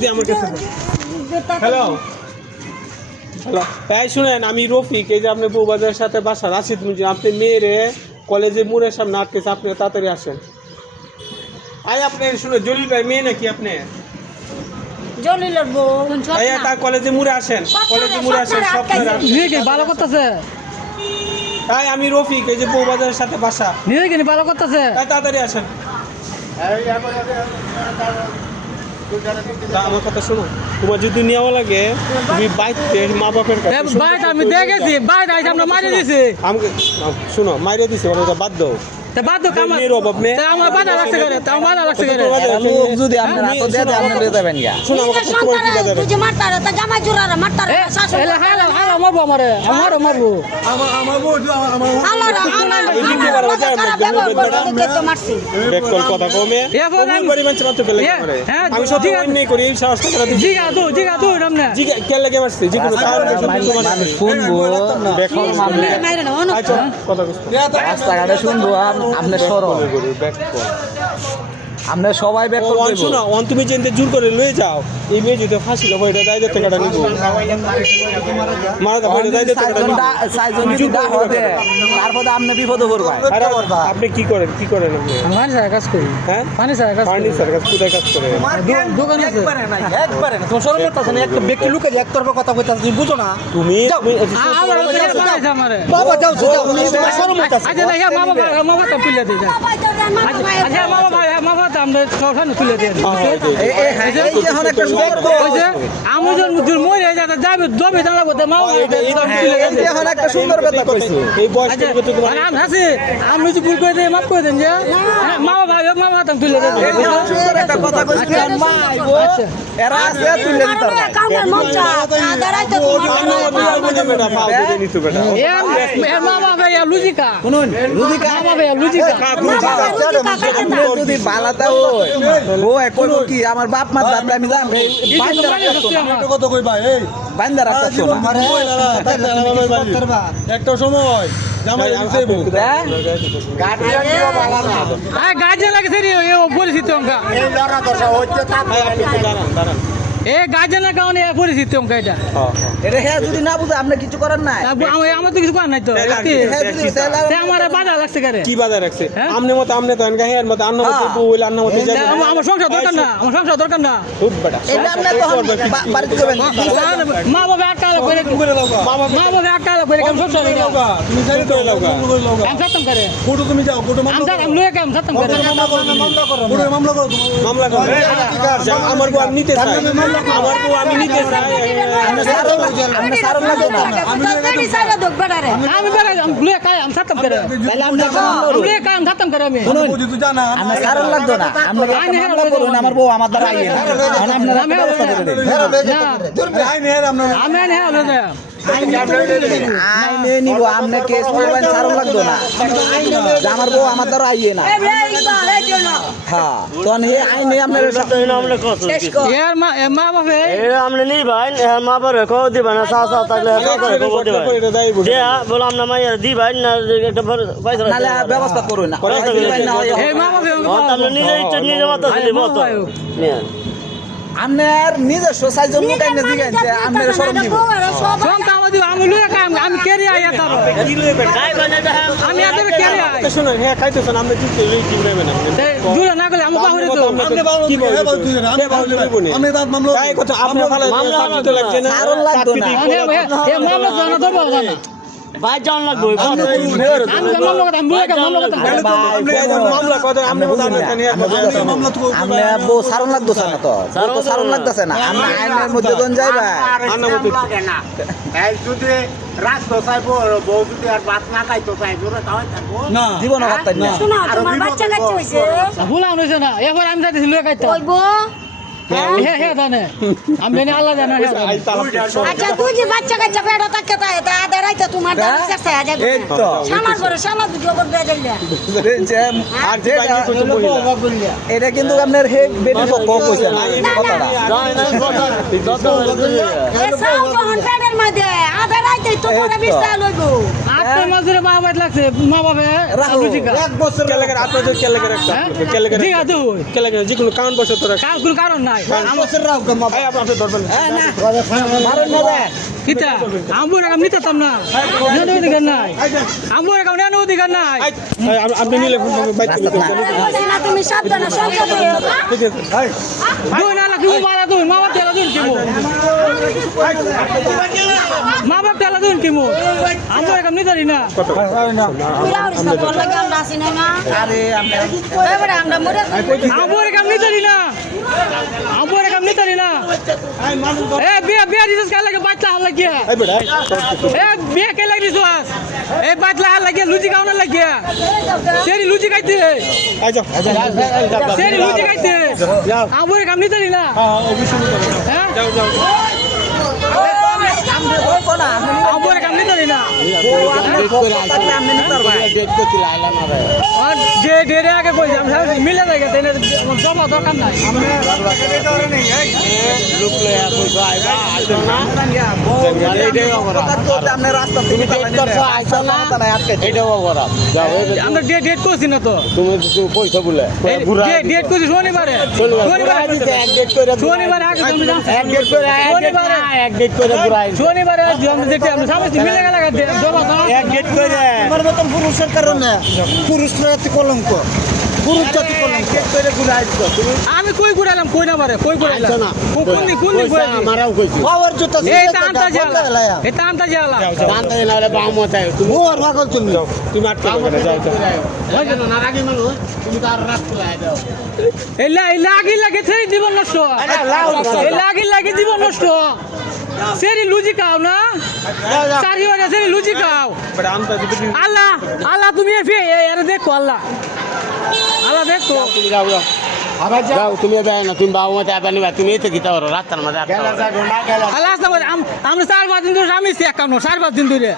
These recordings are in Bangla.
দি আমার কাছে হ্যালো হ্যালো এই শুনেন আমি রফিক এই যে আপনি বউবাজারের সাথে বাসা রাশিদ মুজিব আপনি মেয়েরে কলেজে মোড়ের সামনে আটকেছে আপনি তাড়াতাড়ি আসেন আপনি শুনে জলিল ভাই মেয়ে নাকি আপনি জলিলের বউ তার কলেজে মোড়ে আসেন কলেজে মোড়ে আসেন সব ভালো করতেছে আমি রফিক এই যে বউবাজারের সাথে বাসা নিজে কিনে ভালো করতেছে তাড়াতাড়ি আসেন আমার কথা শোনো তোমার যদি নেওয়া লাগে তুমি বাইতে মা বাপের কাছে বাইরে আমি দেখেছি বাইরে আমরা মারিয়ে দিছি আমাকে শোনো মারিয়ে দিছি ওটা বাদ দাও বাদ দাও মেয়ের অভাব নেই আমার বাধা লাগছে করে তাও বাধা লাগছে করে লোক যদি আপনার হাতে দেয় আপনি লয়ে যাবেন গা শোনো আমার কথা তোমার কি বাধা তুই যে মারতারে তা জামাই জোরারে মারতারে শাশুড়ি এলা হালা হালা মারবো আমারে মারবো আমার বউ আলারা মারছি বেকল কথা কমে ভুল পরিমাণ মাত্র পেলে করে আমি সত্যি এমনি করি এই সাহসটা করে দিই জিগা তো নামনে জিগা কে লাগে মারছি যে কোনো কারণে মানুষ শুনবো বেকল মাইরে না অনেক আচ্ছা কথা কইছো রাস্তাঘাটে শুনবো আপনি সরল আমরা সবাই ব্যাক করে দেব শোনো তুমি যেতে জোর করে লয়ে যাও এই মেয়ে যদি ফাঁসি লব এটা দায়িত্ব টাকাটা নিব মারা দাও এটা দায়িত্ব টাকাটা নিব সাইজন যদি দা হবে তারপর আপনি বিপদে পড়বেন আপনি কি করেন আপনি পানি সারা কাজ করি হ্যাঁ পানি সারা কাজ পানি সারা কাজ কোথায় কাজ করে দোকান আছে একবারে না তোমার সরল করতেছ না একটা ব্যক্তি লুকে একতরফা কথা কইতাছ তুমি বুঝো না তুমি আমার আমারে বাবা যাও তোমার সরল করতেছ আচ্ছা না মামা তো তুলে দে আচ্ছা মামা তো আমরা সবখানে তুলে দেন এই এখন একটা আমি যখন মরে যাবে দমে দাঁড়াবো মামা তুলে দেন এখন একটা সুন্দর কথা কইছি এই বয়স করতে তোমার আমি হাসি আমি যদি ভুল করে দেই মাফ করে দেন যে মামা ভাই মামা তো তুলে দেন সুন্দর একটা কথা কইছি মা আইবো এরা আছে তুলে দিতে পারবে কাউকে মঞ্চা দাঁড়াই তো বেটা পাও দিতে নিতো বেটা এ মামা ভাই লুজিকা শুনুন লুজিকা মামা ভাই লুজিকা যদি বালাতা হয় ও এখন কি আমার বাপ মা দাদা আমি জান কত কইবা এই বান্দা রাখছো না একটা সময় জামাই দিতেইবো গাজে লাগছে রে ও পরিচিত অঙ্কা এই লড়া দশা হচ্ছে তা দাঁড়ান এ গাজের কারণে পরিচিত অঙ্কা এটা এটা হ্যাঁ যদি না বুঝে আপনি কিছু করেন না আমার তো কিছু করার নাই তো আমার বাধা লাগছে করে কি বাধা রাখছে আমনে মত আমনে তো গায়ে আর মত আন্ন মত বইল আন্ন মত যাবে আমার সংসার দরকার না আমার সংসার দরকার না খুব বেটা এটা আপনি তো বাড়িতে যাবেন মা বাবা আটকালে করে মা বাবা আটকালে করে কেমন সংসার তুমি যাই তো লাগা আমি খতম করে কোটো তুমি যাও কোটো আমি লয়ে কেমন খতম করে কোটো মামলা করো মামলা করো আমার বউ আমি নিতে চাই আমার বউ আমি নিতে চাই আপনি সারল লাগবে না আমি গাড়ি সাইরা দোক বেড়ারে আমি বেড়াই আমি লয়ে কাই আমি খতম করে তাহলে আপনি লয়ে কাই আমি খতম করে আমি বুঝি তুই জানা আপনি সারল লাগবে না আপনি মামলা করুন আমার বউ আমার দ্বারা আইয়ে না আপনারা ব্যবস্থা করে দেন আইন হের আমরা আমি এনে হলো না আইনে নিব আপনি কেস করবেন সারল লাগবে না যে আমার বউ আমার দ্বারা আইয়ে না হ্যাঁ তখন এই আইনে আপনার এর মা বাবা আমনে নি ভাই মা বাবা কো দিবা না সা তাকলে কো দিবা দে বললাম না মাইয়া দি ভাই না একটা পয়সা নালে ব্যবস্থা করুন না এই মা বাবা আমনে নিজে ইচ্ছা নিজে মত আছে মত আপনার নিজস্ব সাইজন লোক আইনে দিগাইছে আপনার শরম দিব সংকা আমাদি আমি লয়ে কাই আমি কেরি আইয়া তার কি লয়ে বেটা গাই বানে আমি আদে কেরি আই শুনো হ্যাঁ খাইতেছেন আমরা কি কি নেবেন আপনি দূরে না গেলে আমি বাহুরে তো আপনি বাউল কি হে বাউল তুই আমি বাউল আমি দাঁত মামলা কাই কথা আপনি ফালা মামলা লাগছে না সারল লাগবে না এ মামলা জানা তো বাবা না ভাই জান লাগবে আমি মামলা কথা আমি লয়ে কাই মামলা কথা মামলা কথা আপনি বলেন মামলা তো আপনি বউ সারল লাগতেছে না তো বউ তো সারল লাগতেছে না আমরা আইনের মধ্যে কোন যাইবা আন্না মত এই যদি রাস্তা চাইবো বউ যদি আর বাত না খাইতো চাইবো তাহলে থাকবো না দিব না ভাত না শোনো তোমার বাচ্চা কাচ্চা হইছে ভুলা হইছে না এবার আমি যাইতেছি লয়ে কাইতা কইবো হে হে জানে আমি জানি আল্লাহ জানে আচ্ছা তুই যে বাচ্চা কাচ্চা পেড়া তাকে তাই তা দাঁড়াইতে তোমার দাঁড়া চেষ্টা যাবে এই তো সামার করে সামা দুটো করবে যাইলা আর যে এটা কিন্তু আপনার হে বেটি পক্ষ কইছে না কথাটা এসব যখন পেড়ের সময় দে আধা রাইতে তো তোরা বিস্তার লইবো আটটা মাসের মা বাবা লাগছে মা বাবা লুচি খা কেলেগের আপনাদের কেলেগের একটা কেলেগের ঠিক আছে তুই কেলেগের যে কোনো কারণ বসে তোরা কার কোনো কারণ নাই এই আপনি ধরবেন কিতা আমবুর কাম নিতাম না নেন অধিকার নাই আমবুর কাম নেন অধিকার নাই এই, আপনি নিলে বাইক না তুমি সাবধানে সংসার করো দুই না লাগি মারা দুই মা বাবা তেলা দুই কিমু মা বাবা তেলা দুই কিমু আমবুর কাম নিতারি না পুরা ওড়িশা তোর লাগি আমরা আসি না না আরে আমরা এবারে আমরা মরে আমবুর কাম নিতারি না আমবুর কাম নিতারি না এ বিয়া বিয়া দিছস কাল লাগে বাচ্চা হাল লাগিয়া এই বেটা এ বিয়া কে লাগি দিছস এ বাচ্চা হাল লাগিয়া লুচি খাওনা লাগিয়া সেরি লুচি খাইতে এই যাও সেরি লুচি খাইতে আমবুর কাম নিতারি না হ্যাঁ যাও যাও আমবুর কাম নিতারি না আর যে ডেরে আগে কই আমি সারা মিলে যায় তাই না জমা দরকার নাই রাস্তা তুমি আমরা ডেট করছি না তো পয়সা বলে ডেট করছি শনিবারে শনিবারে আগে তুমি শনিবারে আমরা দেখি আমরা সামনে মিলে গেল জমা আমার মতন পুরুষের কারণে পুরুষরা এত কলঙ্ক পুরুষ জাতি কলঙ্ক আমি কই ঘুরাইলাম কই না মারে কই ঘুরাইলাম না কোন দিন ঘুরাইছি আমারও কইছি পাওয়ার জুতা এই তামটা জ্বালা এই তামটা জ্বালা জানতে না হলে বাম মতায় তুমি ওর পাগল তুমি তুমি আটকে যাবে যাও যাও হয় কেন না রাগি মানুষ তুমি তো আর রাত কুলাই দাও এই লাগি লাগে সেই জীবন নষ্ট এই লাগি জীবন নষ্ট সেরি লুচি খাও না সারি বাজে সেরি লুচি খাও বেটা আমটা যদি আল্লাহ আল্লাহ তুমি এর দেখো আল্লাহ আল্লাহ দেখো তুমি যাও যাও আবার যাও তুমি বেয় না তুমি বাবু মতে আবার নিবা তুমি এতে গিতা করো রাস্তার মধ্যে আল্লাহ আমরা 4-5 দিন ধরে আমি একানো 4-5 দিন ধরে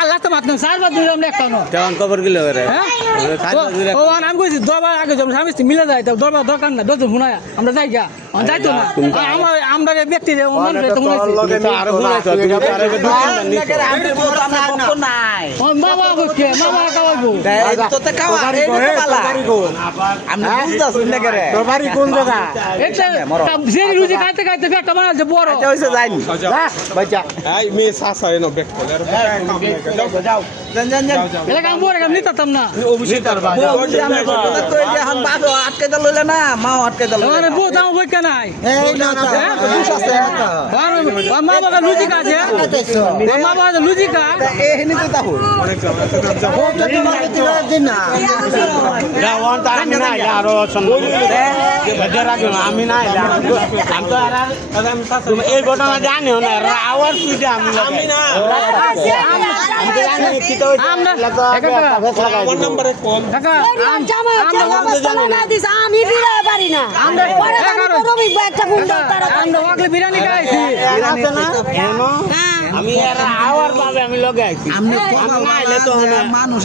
আল্লাহ তো মাত্র 4-5 দিন আমরা একানো তেমন খবর গেলে রে হ্যাঁ ও আমি কইছি দরবার আগে আমরা স্বামী মিলে যাই দরবার দরকার না দশ শুনায় আমরা যাই গা যাইতো না আমার আমরা ব্যক্তি আর ঘুরাইছো তুমি পারে নাই বাবা বসকে বাবা কাওয়াইবো তোতে খাওয়া এই তো পালা আমরা বুঝতাছ না করে তোর বাড়ি কোন জায়গা এটা সেই রুজি খাইতে খাইতে পেটটা বানাচ্ছে বড় আচ্ছা হইছে যাইনি বাচ্চা এই মেয়ে সাসা এনো ব্যাক করে যাও জান জান জান এটা কাম বড় কাম নিতাম না অবশ্যই তারবা তো এই যে হান বাবা আটকে দল লইলে না মাও আটকে দল মানে বউ দাম বই কেনাই এই না পুরুষ আছে মা বাবা লুচি খাচ্ছে মা বাবা লুচি খা এই হেনি তো তাহু অনেক যাও ও তো তোমার ভিতরে দিন না যাওয়ান তার আমি না আরো সম্ভব আমি না আমি তো আর তুমি এই ঘটনা জানিও না আওয়াজ তুই আমি না আমি তো জানি কি তো আমরা আমার নম্বরে ফোন কাকা আমি ফিরে পারি না আমরা রবি একটা ফোন দাও তারা আমরা ওয়াকলে বিরিয়ানি খাইছি আছে না আমি আর আওয়ার পাবে আমি লগে আইছি আমি না আইলে তো মানুষ